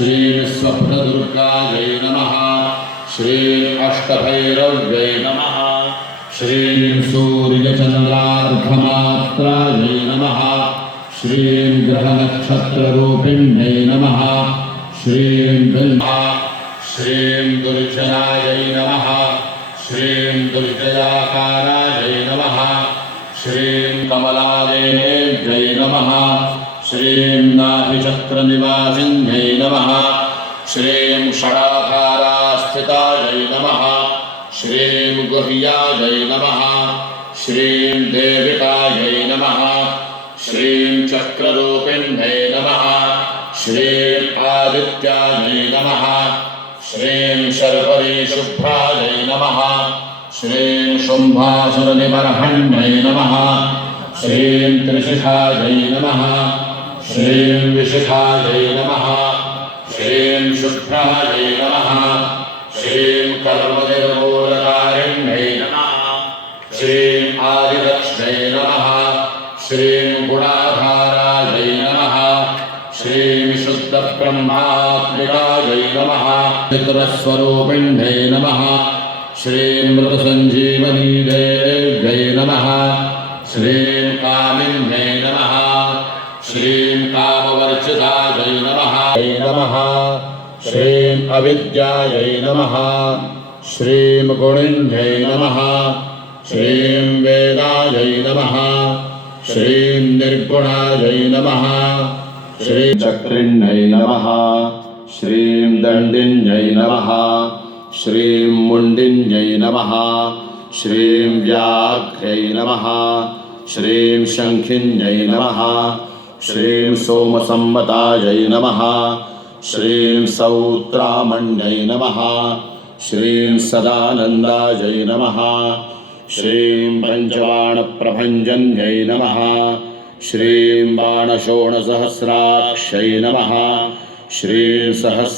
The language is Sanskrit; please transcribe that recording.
श्रीं स्वप्नदुर्गायै नमः श्रीं अष्टभैरव्यै नमः श्रीं सूर्यचन्द्रार्धमात्रायै नमः श्रीं ग्रहनक्षत्ररूपिण्यै नमः श्रीं बिल्वा श्रीं दुर्जनायै नमः श्रीं दुर्जयाकारायै नमः श्रीं कमलादेव्यै नमः श्रीं नाभिचक्रनिवासिन्यै नमः श्रीं षडाधारास्थितायै नमः श्रीं गुह्यायै नमः श्रीं देविकायै नमः श्रीं चक्ररूपिण्यै नमः श्रीं आदित्यायै नमः श्रीं शर्वरीशुभ्रायै नमः श्रीं शुम्भासुरनिबर्हण्यै नमः श्रीं त्रिशिखायै नमः श्रीं विशिखायै नमः श्रीं शुभ्रायै नमः श्रीं कर्मनिर्मूलकारिण्यै नमः श्रीं आदिलक्ष्म्यै नमः श्रीं गुणाधारायै नमः श्रीं शुद्धब्रह्मात्मिकायै नमः पितृस्वरूपिण्यै नमः श्रीं मृतसञ्जीवनीदेव्यै नमः श्रीं कामिन्यै नमः श्रीं कामवर्चितायै नमः श्रीं अविद्यायै नमः श्रीं गुणिन्यै नमः श्रीं वेदायै नमः श्रीं निर्गुणायै नमः श्रीं चक्रिण्यै नमः श्रीं दण्डिन्यै नमः श्रीं मुण्डिन्यै नमः श्रीं व्याघ्र्यै नमः श्रीं शङ्खिन्यै नमः श्रीं सोमसम्मतायै नमः श्रीं सौत्रामण्यै नमः श्रीं सदानन्दायै नमः श्रीं पञ्चबाणप्रभञ्जन्यै नमः श्रीं बाणशोणसहस्राक्षै नमः श्रीं सहस्र